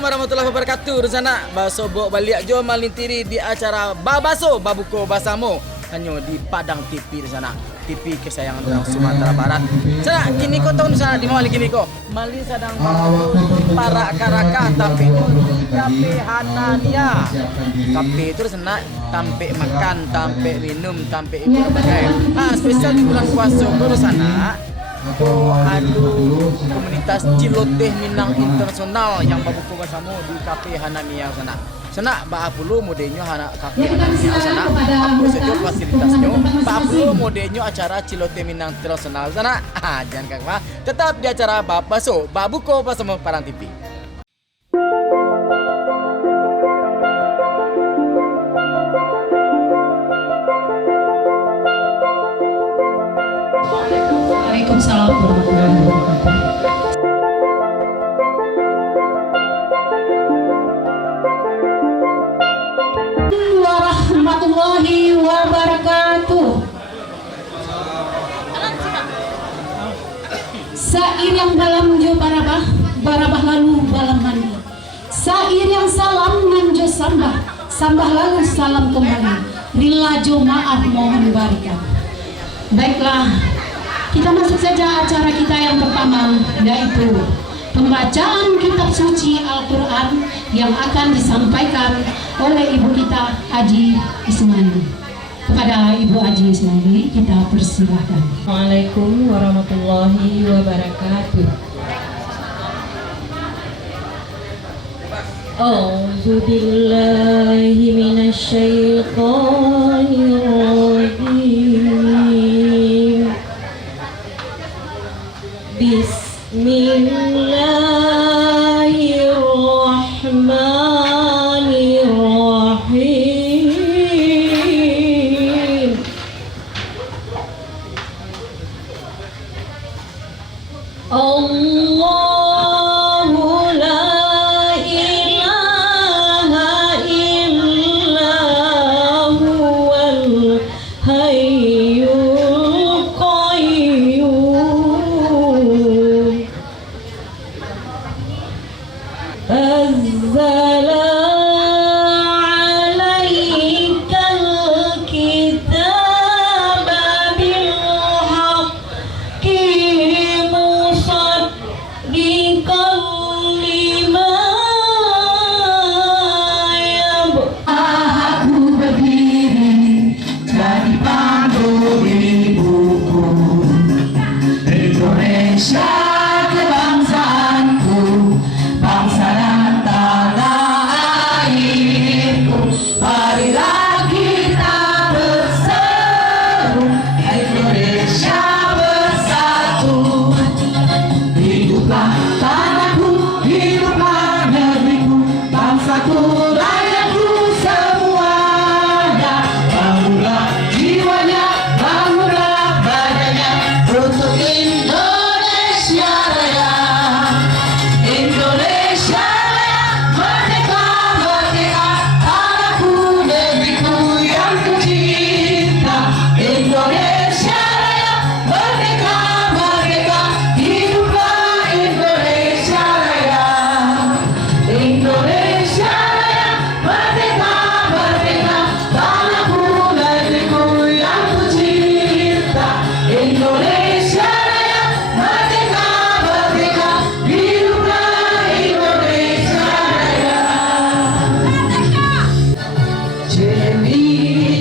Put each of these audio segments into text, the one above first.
warahmatullahi wabarakatuh. Sana baso bok balik jo malintiri di acara Babaso Babuko Basamo hanya di Padang TV di sana. TV kesayangan orang Sumatera Barat. Sana kini ko tahun sana di mana kini ko? Mali sedang para karaka tapi kape Hanania. Kape itu sana tampe makan, tampe minum, tampe ibu pakai. Spesial di bulan puasa ko sana. Komunitas Ciloteh Minang Internasional yang Babuko Basamo di Kafe Hanania sana. Sana baapulu modenya Kafe Hanania sana. Apa saja fasilitasnya. Baapulu modenya acara Ciloteh Minang Internasional sana. Jangan kagak. Tetap di acara Babaso Babuko Basamo Parang TV. Waalaikumsalam warahmatullahi wabarakatuh. Sair yang dalam jo barabah, barabah lalu balam mandi. Sair yang salam manjo sambah, sambah lalu salam kembali. Rila jo maaf mohon barikan. Baiklah, kita masuk saja acara kita yang pertama, yaitu pembacaan kitab suci Al-Quran yang akan disampaikan oleh ibu kita Haji Ismaili. Kepada Ibu Haji Ismaili kita persilahkan. Assalamualaikum warahmatullahi wabarakatuh. A'udzu billahi minasyaitonir rajim. Bismillahirrahmanirrahim. Allahu la ilaha illa huwal hayyul qayyum. Nazzala alaikal kitaba bil haqqi musaddiqan lima Aku berdiri jadi pandu di buku Indonesia kebangsaanku, bangsa dan tanah airku. Marilah kita berseru, Indonesia bersatu. Hiduplah tanahku, hiduplah negeriku, bangsaku, rakyatku semuanya. Bangunlah jiwanya, bangunlah badannya untuk Indonesia Raya. Indonesia Raya, merdeka, merdeka, tanahku, negeriku yang kucinta. Indonesia Raya, merdeka, merdeka, hiduplah Indonesia Raya. Indonesia Raya, merdeka, merdeka, tanahku, negeriku yang kucinta. Indonesia Raya, merdeka, merdeka, hiduplah Indonesia Raya. CMI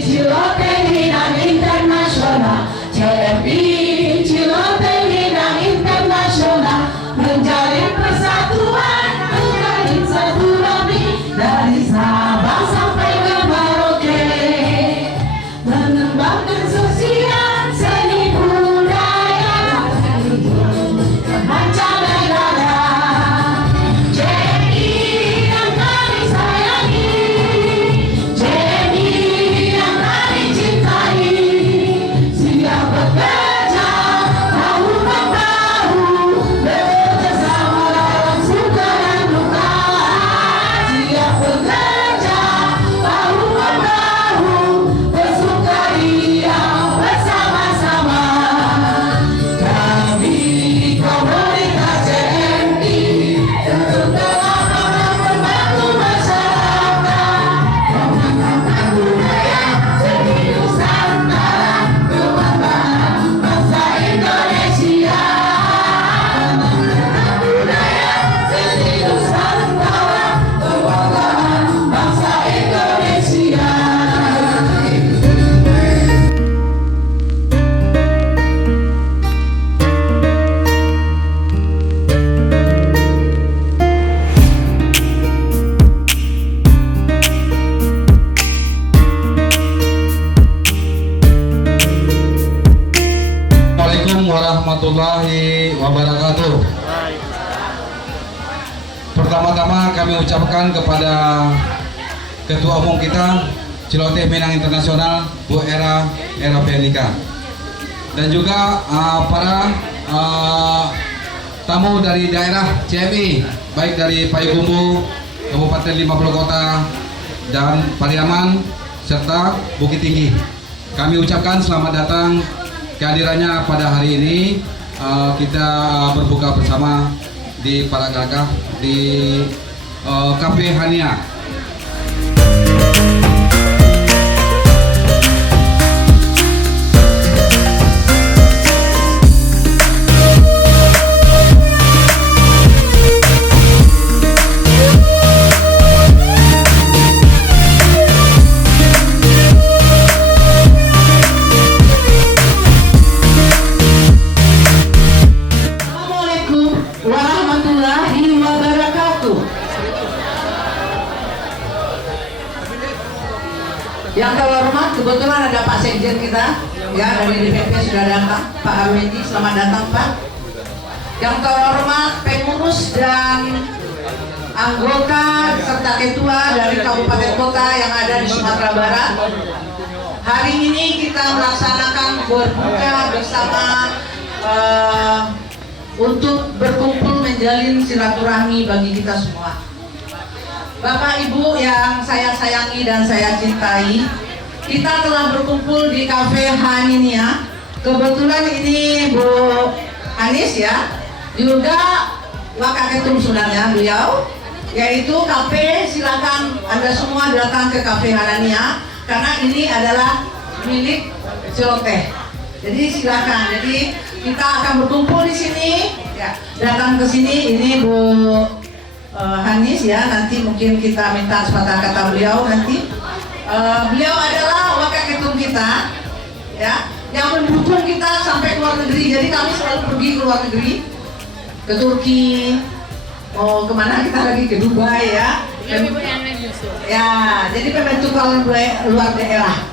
Ciloteh Minang Internasional, CMI Ciloteh Minang Internasional, menjalin persatuan, menjalin satu warahmatullahi wabarakatuh. Pertama-tama kami ucapkan kepada Ketua Umum kita Celoteh Minang Internasional Bu Era Pelika, dan juga para tamu dari daerah CMI, baik dari Payakumbuh, Kabupaten 50 Kota, dan Pariaman, serta Bukit Tinggi. Kami ucapkan selamat datang kehadirannya pada hari ini. Kita berbuka bersama di Paragagah di Cafe Hania. Yang terhormat, kebetulan ada Pak Sekjen kita, ya, dari DPP sudah datang, Pak Arwendi, selamat datang Pak. Yang terhormat pengurus dan anggota serta ketua dari kabupaten kota yang ada di Sumatera Barat. Hari ini kita melaksanakan berbuka bersama untuk berkumpul menjalin silaturahmi bagi kita semua. Bapak Ibu yang saya sayangi dan saya cintai, kita telah berkumpul di Cafe Hania. Kebetulan ini Bu Anis ya, juga Wakaketum Sunanya beliau, yaitu kafe. Silakan Anda semua datang ke Cafe Hania karena ini adalah milik Celoteh. Jadi silakan. Jadi kita akan berkumpul di sini. Ya, datang ke sini. Ini Bu Hanis ya, nanti mungkin kita minta sepatah kata beliau nanti. Beliau adalah Wakaketum kita ya, yang mendukung kita sampai ke luar negeri. Jadi kami selalu pergi ke luar negeri, ke Turki, mau kemana kita lagi, ke Dubai ya. Ya, jadi pembentukan luar daerah.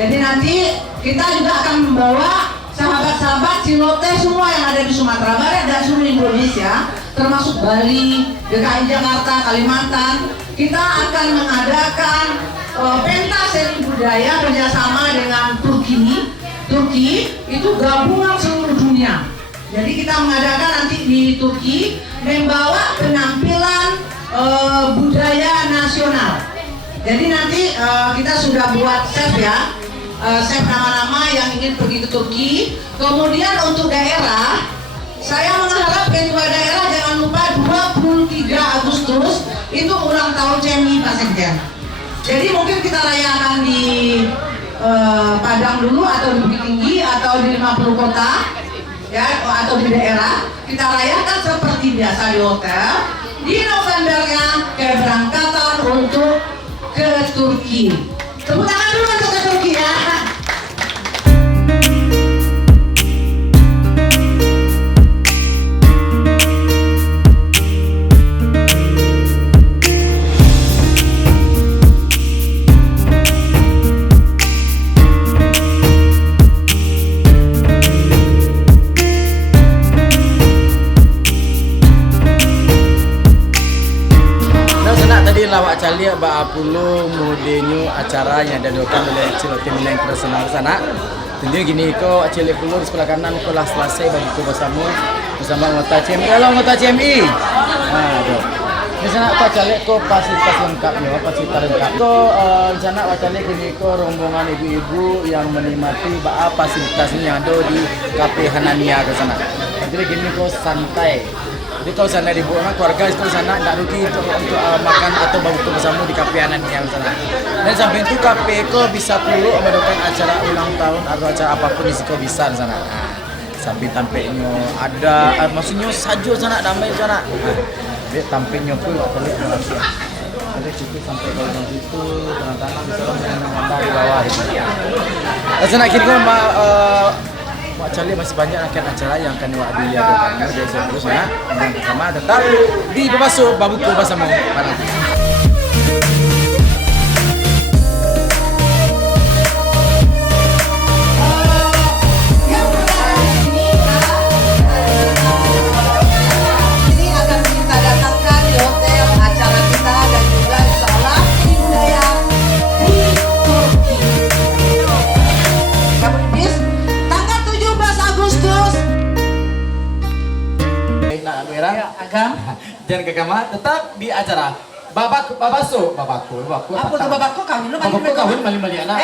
Jadi nanti kita juga akan membawa sahabat-sahabat Celoteh semua yang ada di Sumatera Barat dan seluruh Indonesia, termasuk Bali, DKI Jakarta, Kalimantan. Kita akan mengadakan pentas seni budaya kerjasama dengan Turki. Turki itu gabungan seluruh dunia. Jadi kita mengadakan nanti di Turki, membawa penampilan budaya nasional. Jadi nanti kita sudah buat chef ya, chef nama-nama yang ingin pergi ke Turki. Kemudian untuk daerah, saya mengharap ketua daerah jangan lupa 23 Agustus itu ulang tahun CMI Pak Sekjen. Jadi mungkin kita rayakan di Padang dulu, atau di Bukit Tinggi, atau di 50 kota ya, atau di daerah. Kita rayakan seperti biasa di hotel. Di Novembernya keberangkatan untuk ke Turki. Tepuk tangan dulu untuk ke Turki ya. Lawak cali Baapulu mudenyu acara yang diadakan oleh Celoteh Minang Internasional sana. Tentunya gini ko acele pulu di sebelah kanan ko lah selesai bagi ko bersama anggota CMI. Halo anggota CMI. Nah, tuh. Di sana ko acale ko fasilitas lengkapnya, fasilitas lengkap. Ko di sana acale gini ko rombongan ibu-ibu yang menikmati fasilitasnya yang ada di Cafe Hania ke sana. Jadi gini ko santai. Jadi kalau sana dibawa keluarga itu sana tidak rugi untuk makan atau berbuka bersama di Cafe Hania sana. Dan sampai itu kafe ko bisa perlu mengadakan acara ulang tahun atau acara apapun di situ bisa di sana. Nah, sampai tampilnya ada, maksudnya sajo sana damai sana. Dia tampilnya pun atau lihat langsung. Jadi cukup sampai kalau itu tangan-tangan bisa menambah di bawah itu. Dan sana kira Pak Charlie masih banyak acara yang akan diadakan dari sebelumnya dan bersama tetap di Babaso Babuku bersama barang. Yang pertama ini acara. Ya, agam. Jangan kegama, tetap di acara babaku. Apa tuh babakku kawin lu Babaku kawin mali-mali anak.